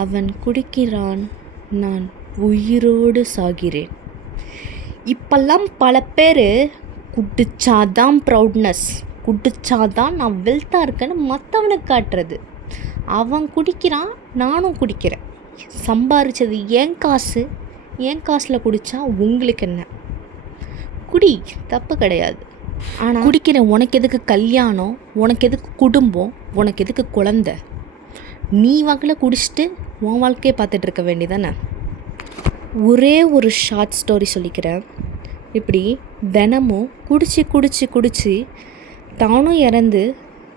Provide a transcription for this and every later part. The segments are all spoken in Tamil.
அவன் குடிக்கிறான், நான் உயிரோடு சாகிறேன். இப்பெல்லாம் பல பேர் குடிச்சாதான் ப்ரௌட்னஸ், குடிச்சாதான் நான் வெல்த்தாக இருக்கேன்னு மற்றவனுக்கு காட்டுறது. அவன் குடிக்கிறான், நானும் குடிக்கிறேன். சம்பாரித்தது என் காசு, என் காசில் குடித்தா உங்களுக்கு என்ன? குடி, தப்பு கிடையாது. ஆனால் குடிக்கிற உனக்கு எதுக்கு கல்யாணம், உனக்கு எதுக்கு குடும்பம், உனக்கு எதுக்கு குழந்த? நீ வாக்கில் குடிச்சிட்டு உன் வாழ்க்கையை பார்த்துட்டு இருக்க வேண்டியதானே. ஒரே ஒரு ஷார்ட் ஸ்டோரி சொல்லிக்கிறேன். இப்படி தினமும் குடிச்சு குடிச்சு குடிச்சு தானும் இறந்து,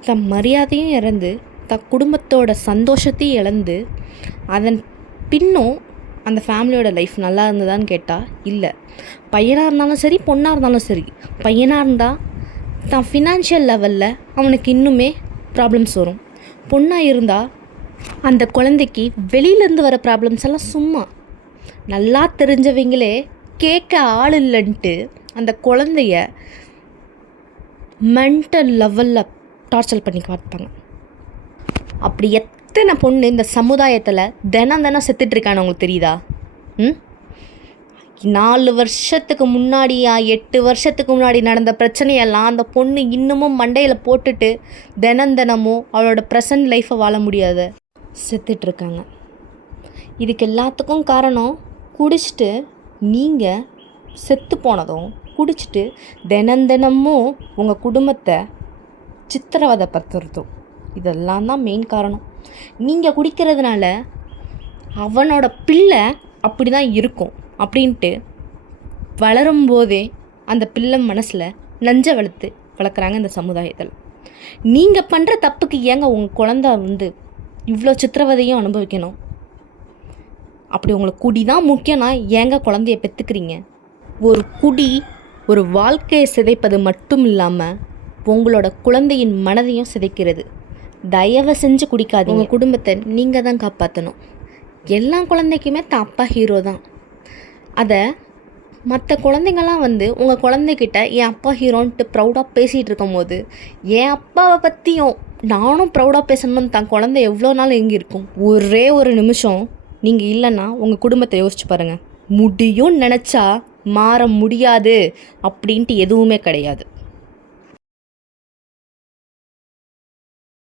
தன் மரியாதையும் இறந்து, தன் குடும்பத்தோட சந்தோஷத்தையும் இழந்து, அதன் பின்னும் அந்த ஃபேமிலியோட லைஃப் நல்லா இருந்ததான்னு கேட்டால் இல்லை. பையனாக இருந்தாலும் சரி, பொண்ணாக இருந்தாலும் சரி. பையனாக இருந்தால் தான் ஃபினான்ஷியல் லெவலில் அவனுக்கு இன்னுமே ப்ராப்ளம்ஸ் வரும். பொண்ணாக இருந்தால் அந்த குழந்தைக்கு வெளியிலேருந்து வர ப்ராப்ளம்ஸ் எல்லாம் சும்மா நல்லா தெரிஞ்சவங்களே கேட்க ஆள் இல்லைன்ட்டு அந்த குழந்தைய மென்டல் லெவலில் டார்ச்சர் பண்ணி பார்த்தாங்க. அப்படி எத்தனை பொண்ணு இந்த சமுதாயத்தில் தினம் செத்துட்ருக்கான்னு உங்களுக்கு தெரியுதா? 4 வருஷத்துக்கு முன்னாடியா 8 வருஷத்துக்கு முன்னாடி நடந்த பிரச்சனையெல்லாம் அந்த பொண்ணு இன்னமும் மண்டையில் போட்டுட்டு தினமும் அவளோட ப்ரெசன்ட் லைஃப்பை வாழ முடியாத செத்துட்ருக்காங்க. இதுக்கு எல்லாத்துக்கும் காரணம் குடிச்சிட்டு நீங்கள் செத்து போனதும், குடிச்சிட்டு தினமும் உங்கள் குடும்பத்தை சித்திரவதைப்படுத்துறதும், இதெல்லாம் தான் மெயின் காரணம். நீங்கள் குடிக்கிறதுனால அவனோட பிள்ளை அப்படி தான் இருக்கும் அப்படின்ட்டு வளரும்போதே அந்த பிள்ளை மனசில் நஞ்சை வளர்க்குறாங்க இந்த சமுதாயத்தில். நீங்கள் பண்ணுற தப்புக்கு ஏங்க உங்கள் குழந்த இவ்வளோ சித்திரவதையும் அனுபவிக்கணும்? அப்படி உங்களுக்கு குடி தான் முக்கியம்னா ஏங்க குழந்தைய பெற்றுக்கிறீங்க? ஒரு குடி ஒரு வாழ்க்கையை சிதைப்பது மட்டும் இல்லாமல் உங்களோட குழந்தையின் மனதையும் சிதைக்கிறது. தயவு செஞ்சு குடிக்காதீங்க. உங்கள் குடும்பத்தை நீங்கள் தான் காப்பாற்றணும். எல்லா குழந்தைக்குமே தான் அப்பா ஹீரோ தான். அதை மற்ற குழந்தைங்கள்லாம் உங்கள் குழந்தைகிட்ட என் அப்பா ஹீரோன்ட்டு ப்ரௌடாக பேசிகிட்டு இருக்கும் போது, என் அப்பாவை பற்றியும் நானும் ப்ரௌடாக பேசணும்னு தான் குழந்தை எவ்வளோ நாள் எங்கே இருக்கும்? ஒரே ஒரு நிமிஷம் நீங்கள் இல்லைன்னா உங்கள் குடும்பத்தை யோசிச்சு பாருங்கள். முடியும்னு நினச்சா மாற முடியாது அப்படின்ட்டு எதுவுமே கிடையாது.